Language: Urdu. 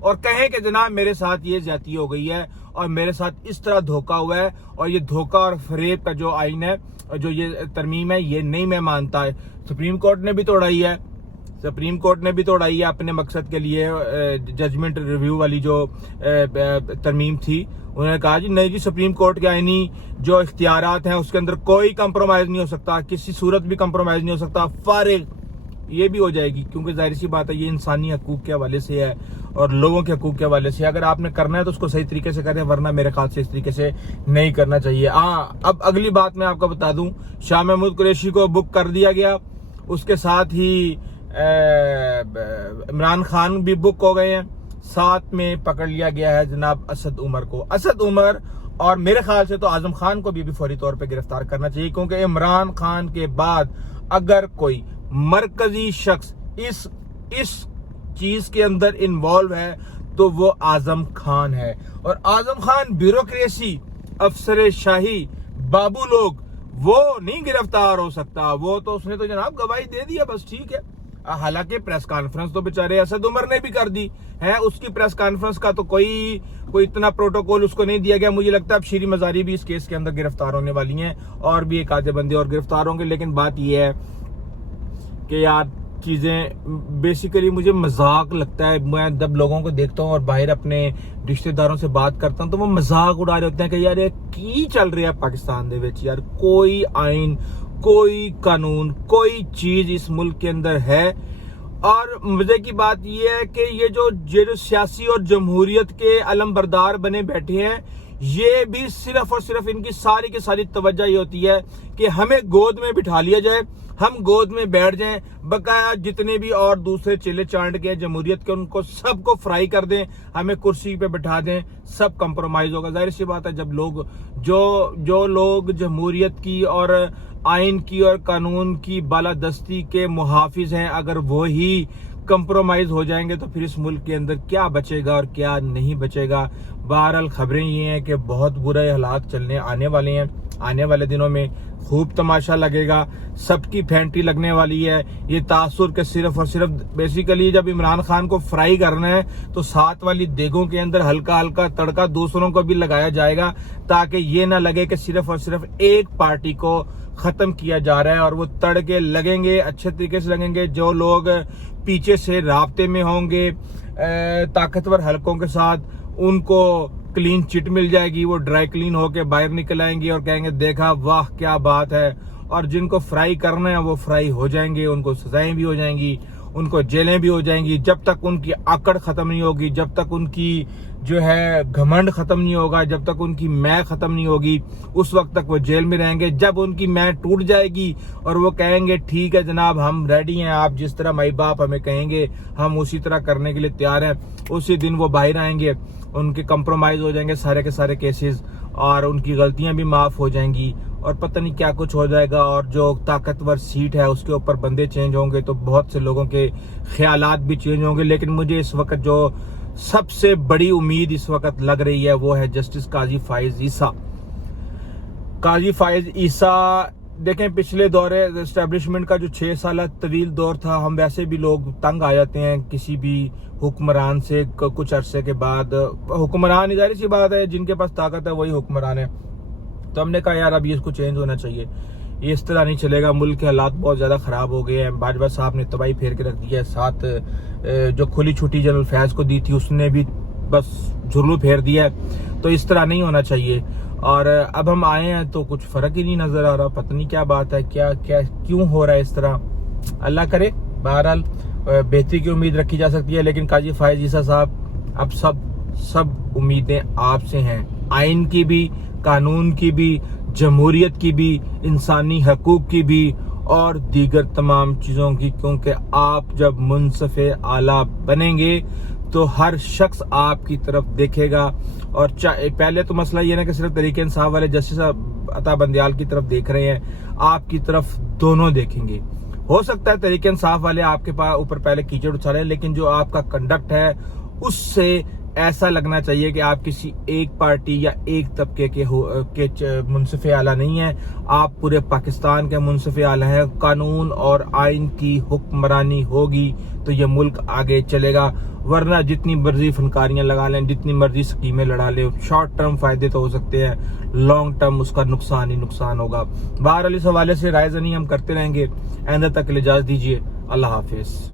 اور کہیں کہ جناب میرے ساتھ یہ زیادتی ہو گئی ہے اور میرے ساتھ اس طرح دھوکہ ہوا ہے، اور یہ دھوکہ اور فریب کا جو آئین ہے، جو یہ ترمیم ہے، یہ نہیں میں مانتا ہے۔ سپریم کورٹ نے بھی توڑائی ہے، سپریم کورٹ نے بھی توڑائی ہے اپنے مقصد کے لیے، ججمنٹ ریویو والی جو ترمیم تھی، انہوں نے کہا جی نہیں جی، سپریم کورٹ کے آئینی جو اختیارات ہیں اس کے اندر کوئی کمپرومائز نہیں ہو سکتا، کسی صورت بھی کمپرومائز نہیں ہو سکتا، فارغ یہ بھی ہو جائے گی، کیونکہ ظاہر سی بات ہے یہ انسانی حقوق کے حوالے سے ہے اور لوگوں کے حقوق کے حوالے سے، اگر آپ نے کرنا ہے تو اس کو صحیح طریقے سے کریں، ورنہ میرے خیال سے اس طریقے سے نہیں کرنا چاہیے۔ اب اگلی بات میں آپ کو بتا دوں، شاہ محمود قریشی کو بک کر دیا گیا، اس کے ساتھ ہی عمران خان بھی بک ہو گئے ہیں، ساتھ میں پکڑ لیا گیا ہے جناب اسد عمر کو۔ اسد عمر اور میرے خیال سے تو اعظم خان کو بھی فوری طور پہ گرفتار کرنا چاہیے، کیونکہ عمران خان کے بعد اگر کوئی مرکزی شخص اس چیز کے اندر انوالو ہے تو وہ اعظم خان ہے، اور اعظم خان بیوروکریسی، افسر شاہی، بابو لوگ، وہ نہیں گرفتار ہو سکتا، وہ تو اس نے تو جناب گواہی دے دیا، بس ٹھیک ہے۔ حالانکہ پریس کانفرنس تو بیچارے اسد عمر نے بھی کر دی ہے، اس کی پریس کانفرنس کا تو کوئی اتنا پروٹوکول اس کو نہیں دیا گیا۔ مجھے لگتا ہے اب شیری مزاری بھی اس کیس کے اندر گرفتار ہونے والی ہیں، اور بھی ایک آدھے بندے اور گرفتار ہوں گے، لیکن بات یہ ہے کہ یار چیزیں بیسیکلی مجھے مذاق لگتا ہے، میں جب لوگوں کو دیکھتا ہوں اور باہر اپنے رشتہ داروں سے بات کرتا ہوں تو وہ مذاق اڑا رہے ہوتے ہیں کہ یار یہ کی چل رہا ہے پاکستان دے وچ، یار کوئی آئین، کوئی قانون، کوئی چیز اس ملک کے اندر ہے۔ اور مزے کی بات یہ ہے کہ یہ جو سیاسی اور جمہوریت کے علم بردار بنے بیٹھے ہیں، یہ بھی صرف اور صرف ان کی ساری کی ساری توجہ یہ ہوتی ہے کہ ہمیں گود میں بٹھا لیا جائے، ہم گود میں بیٹھ جائیں، بقایا جتنے بھی اور دوسرے چلے چانڈ کے جمہوریت کے ان کو سب کو فرائی کر دیں، ہمیں کرسی پہ بٹھا دیں، سب کمپرومائز ہوگا۔ ظاہر سی بات ہے جب لوگ جو لوگ جمہوریت کی اور آئین کی اور قانون کی بالادستی کے محافظ ہیں، اگر وہی کمپرومائز ہو جائیں گے تو پھر اس ملک کے اندر کیا بچے گا اور کیا نہیں بچے گا۔ بہرحال خبریں یہ ہیں کہ بہت برے حالات آنے والے ہیں، آنے والے دنوں میں خوب تماشا لگے گا، سب کی پھینٹی لگنے والی ہے۔ یہ تاثر کہ صرف اور صرف بیسیکلی جب عمران خان کو فرائی کرنا ہے تو ساتھ والی دیگوں کے اندر ہلکا ہلکا تڑکا دوسروں کو بھی لگایا جائے گا، تاکہ یہ نہ لگے کہ صرف اور صرف ایک پارٹی کو ختم کیا جا رہا ہے، اور وہ تڑکے لگیں گے، اچھے طریقے سے لگیں گے۔ جو لوگ پیچھے سے رابطے میں ہوں گے طاقتور حلقوں کے ساتھ، ان کو کلین چٹ مل جائے گی، وہ ڈرائی کلین ہو کے باہر نکل آئیں گے اور کہیں گے دیکھا واہ کیا بات ہے، اور جن کو فرائی کرنا ہے وہ فرائی ہو جائیں گے، ان کو سزائیں بھی ہو جائیں گی، ان کو جیلیں بھی ہو جائیں گی۔ جب تک ان کی آکڑ ختم نہیں ہوگی، جب تک ان کی جو ہے گھمنڈ ختم نہیں ہوگا، جب تک ان کی میں ختم نہیں ہوگی، اس وقت تک وہ جیل میں رہیں گے۔ جب ان کی میں ٹوٹ جائے گی اور وہ کہیں گے ٹھیک ہے جناب ہم ریڈی ہیں، آپ جس طرح مائی باپ ہمیں کہیں گے ہم اسی طرح کرنے کے لیے تیار ہیں، اسی دن وہ باہر آئیں گے، ان کے کمپرومائز ہو جائیں گے سارے کے سارے کیسز، اور ان کی غلطیاں بھی معاف ہو جائیں گی، اور پتہ نہیں کیا کچھ ہو جائے گا۔ اور جو طاقتور سیٹ ہے اس کے اوپر بندے چینج ہوں گے تو بہت سے لوگوں کے خیالات بھی چینج ہوں گے۔ لیکن مجھے اس وقت جو سب سے بڑی امید اس وقت لگ رہی ہے وہ ہے جسٹس قاضی فائز عیسیٰ۔ قاضی فائز عیسیٰ دیکھیں، پچھلے دور اسٹیبلشمنٹ کا جو 6 سالہ طویل دور تھا، ہم ویسے بھی لوگ تنگ آ جاتے ہیں کسی بھی حکمران سے کچھ عرصے کے بعد۔ حکمران ظاہر سی بات ہے جن کے پاس طاقت ہے وہی حکمران ہے، تو ہم نے کہا یار اب یہ اس کو چینج ہونا چاہیے، یہ اس طرح نہیں چلے گا، ملک کے حالات بہت زیادہ خراب ہو گئے ہیں۔ باجوہ صاحب نے تباہی پھیر کے رکھ دی ہے، ساتھ جو کھلی چھٹی جنرل فیض کو دی تھی اس نے بھی بس جھرلو پھیر دیا ہے، تو اس طرح نہیں ہونا چاہیے۔ اور اب ہم آئے ہیں تو کچھ فرق ہی نہیں نظر آ رہا، پتہ نہیں کیا بات ہے، کیوں ہو رہا ہے اس طرح، اللہ کرے بہرحال بہتری کی امید رکھی جا سکتی ہے۔ لیکن قاضی فائز عیسیٰ صاحب اب سب امیدیں آپ سے ہیں، آئین کی بھی، قانون کی بھی، جمہوریت کی بھی، انسانی حقوق کی بھی، اور دیگر تمام چیزوں کی، کیونکہ آپ جب منصف اعلیٰ بنیں گے تو ہر شخص آپ کی طرف دیکھے گا۔ اور پہلے تو مسئلہ یہ نا کہ صرف تحریک انصاف والے جسٹس عطا بندیال کی طرف دیکھ رہے ہیں، آپ کی طرف دونوں دیکھیں گے۔ ہو سکتا ہے تحریک انصاف والے آپ کے اوپر پہلے کیچڑ اچھالیں، لیکن جو آپ کا کنڈکٹ ہے اس سے ایسا لگنا چاہیے کہ آپ کسی ایک پارٹی یا ایک طبقے کے منصف اعلیٰ نہیں ہیں، آپ پورے پاکستان کے منصف اعلیٰ ہیں۔ قانون اور آئین کی حکمرانی ہوگی تو یہ ملک آگے چلے گا، ورنہ جتنی مرضی فنکاریاں لگا لیں، جتنی مرضی سکیمیں لڑا لیں، شارٹ ٹرم فائدے تو ہو سکتے ہیں، لانگ ٹرم اس کا نقصان ہی نقصان ہوگا۔ بہرحال اس حوالے سے رائے زنی ہم کرتے رہیں گے۔ آئندہ تک اجازت دیجیے، اللہ حافظ۔